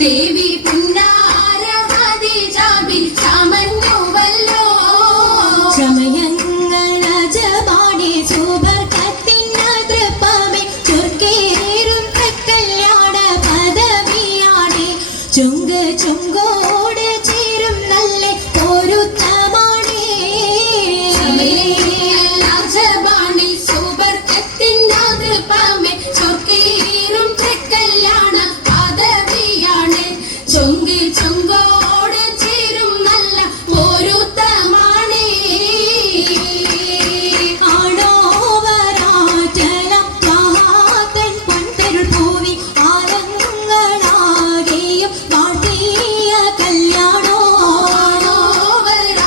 ദേവി പുന്നാര ഖദീജ ബിൽ ചമഞ്ഞുവല്ലോ. സമയങ്ങൾ അജബാടെ സുബർക്കത്തിൻ തൃപ്പമേ ചൊർക്കേറും കല്യാണ പദവിയാടെ ചുങ്ക് ചുങ്കോട് ചേരും നല്ല പൊരുത്തമാണേ. അജബാണി സുബർക്കത്തിൻ തൃപ്പമേ ചൊർക്കേറും കല്യാണ പദവിയാണ് ചുങ്ക് ചുങ്കോട് ചേരും നല്ല പൊരുത്തമാണേ. ആണോവരാറ്റലം മഹാതൻ പൊൻതരുൾ പൂവി ആലങ്ങളാകെയും വാട്ടിയ കല്യാണോ. ആണോവരാറ്റലം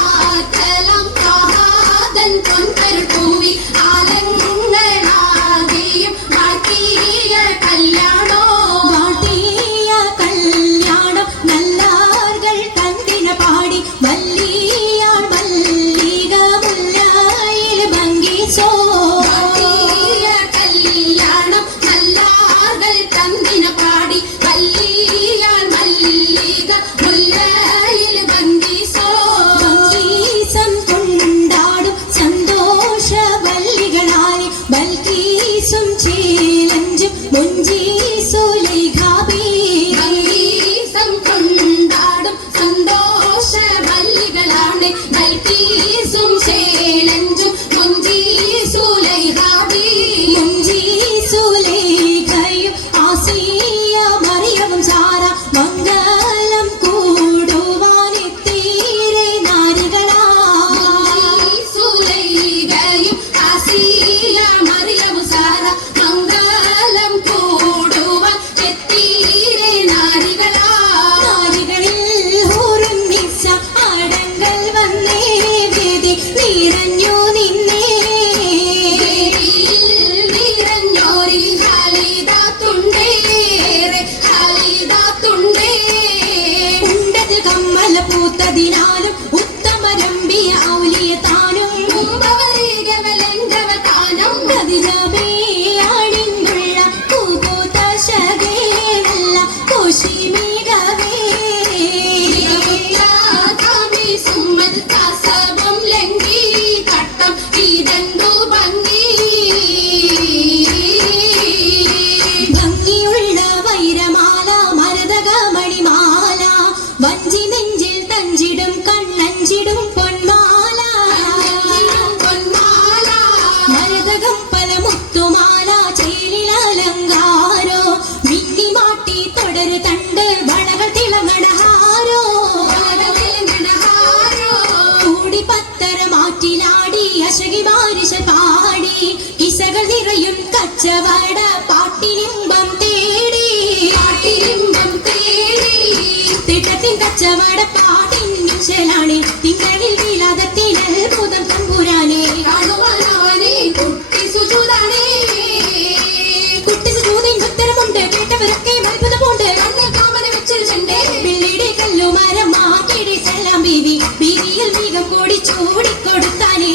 മഹാതൻ പൊൻതരുൾ പൂവി ആലങ്ങളാകെയും വാട്ടിയ കല്യാണോ. വാട്ടിയ കല്യാണം നല്ലാർകൾ കണ്ടിന പാടി വല്ലിയാൾ മല്ലിക മുല്ലയിൽ ഭംഗിച്ചോ. വാട്ടിയ കല്യാണം നല്ലാർകൾ തന്തിന പാടി വല്ലിയാൾ മല്ലിക മുല്ലയിൽ ഭംഗിസോ. ഭംഗീസം കൊണ്ടാടും സന്തോഷ വല്ലികളായി ബൽക്കീസും ചീലഞ്ചും മുഞ്ചീസുലൈഖാബി. ഭംഗീസം കൊണ്ടാടും സന്തോഷ വല്ലികളാണ് ബൽക്കീസും ചേലഞ്ചും മുഞ്ചീസുലൈഖാബി. മുഞ്ചീസുലൈഖയും ആസിയ മറിയവും സാര മംഗലം കൂടുവാനെത്തീരെ നാരികളാ. സുലൈഖയും ആസിയ മറിയവും സാര മംഗലം കൂടുവാൻ എത്തീരെ നാരികളാ. നാരികളിൽ ഹൂറുൻ നിസ്സ അടങ്കൽ വന്നേ വേദി നിറഞ്ഞു നിന്നേ. നിറഞ്ഞോരിൽ ഖാലിദാത്തുണ്ടേറെ ഖാലിദാത്തുണ്ടേ. ഉണ്ടത് കമ്മല പൂത്തതിനാലും ഉത്തമരമ്പിയ ഔലിയ താനും മുമ്പവരികവലങ്കവതാനം കതിരബിയാടിന്നുള്ള പൂപൂത്ത ശകേനല്ല കോശിമേഘവേ. കാമി സുമ്മത് കാസവം ലംഘി കട്ടം ഇതണ്ടു ഭംഗി. ഭംഗിയുള്ള വൈരമാല മരതക മണിമാല വഞ്ചി നെഞ്ചിൽ തഞ്ചിടും കണ്ണഞ്ചിടും പൊന്മാല. പൊന്മാല മരതകം പല മുത്തുമാല ചേലിലലങ്കാരോ മിന്നി മാട്ടി തുടരു തണ്ട് വളകൾ തിളങ്ങണഹാരോ. കൂടി പത്തര മാറ്റിലാടി അശകി ബാരിശ പാടി കിസകൾ നിറയും കച്ചവട പാട്ടിനിമ്പം തേടി. പാട്ടിലിമ്പം തേടി തിട്ടത്തിൻ കച്ചവട പാട്ടിൻ മിച്ചലാണ് തിങ്കളിൽ വിലാദത്തിൽ അത്ഭുതം തമ്പുരാനെ. കാണുവാനവനെ കുട്ടി സുജൂദാണേ. കുട്ടി സുജൂദിൻ ഉത്തരമുണ്ട് കേട്ടവരൊക്കെ അത്ഭുതമുണ്ട്. കണ്ണിൽ കാമന വെച്ചൊരു ചെണ്ടേ പിള്ളിയുടെ കല്ലുമരം മാറ്റിയുടെ സലാം ബീവി ബീവിയിൽ മികം കൂടി ചൂടിക്കൊടുത്താനേ.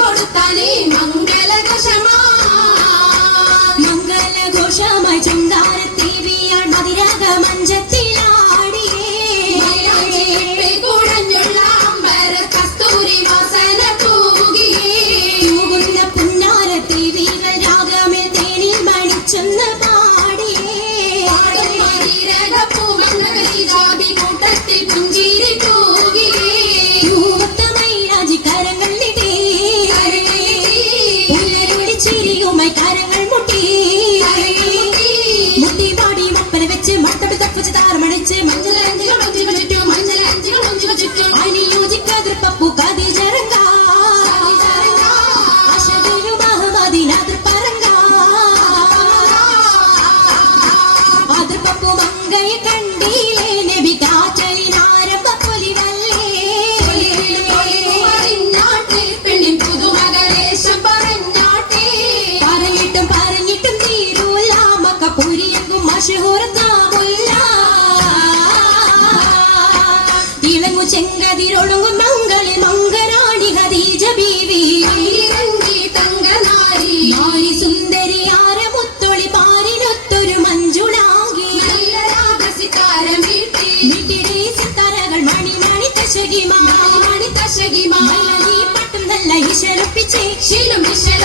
കൊടുത്താലേ മംഗളകശമാ മംഗളഘോഷമായി ചുങ്കാരത്തേവിയാൾ മതിരാഗ മഞ്ചത്തിലാടിയേ. കുഴഞ്ഞുള്ള അമ്പര കസ്തൂരി വാസന തൂകിയേ. തൂകുന്ന പുന്നാരത്തേവികൾ രാഗമിൽ തേനിൽ മണിച്ചൊന്ന് പാടിയേ. പാടും മതിരകപ്പൂമംഗലീജാബി കൂട്ടത്തിൽ പുഞ്ചിരി തൂകിയേ. ൂവത്തമൈരാജി കരങ്ങൾ നീട്ടി പുല്ലരുളി ചിരിയുമായി കരങ്ങൾ മുട്ടി. മുട്ടി പാടി മപ്പന വെച്ച് മട്ടപ്പി തപ്പിച്ച് താരമണിച്ച് മഞ്ചലഞ്ചികൾ മഞ്ചിമ ചുറ്റും മഞ്ചലഞ്ചികൾ മഞ്ചിമ ചുറ്റും അനിയോജിക്കതിർപ്പപ്പു കതിജറങ്ക അശകരു മഹമദിനതിർപ്പരങ്ക. അതിർപ്പപ്പു മങ്കയെ കണ്ടീലേ നബി കാറ്റലിനാരംഭ പൊലിവല്ലേ. അറിഞ്ഞാട്ടെ പെണ്ണിൻ പുതുമകലേശം പറഞ്ഞാട്ടെ. പറഞ്ഞിട്ടും പറഞ്ഞിട്ടും തീരൂല മക്കപ്പുരിയെങ്കും മഷഹൂറത്താമുല്ല. ഇളങ്ങു ചെങ്കതിരൊളുങ്ങും മംഗളി മംഗരാണി ഖദീജ ബീവി. ഇറങ്ങി തങ്കനാരി നാരി സുന്ദരിയാര മുത്തൊളി പാരിനൊത്തൊരു മഞ്ജുളാകി. നല്ല രാഗസിക ശീലം വിശ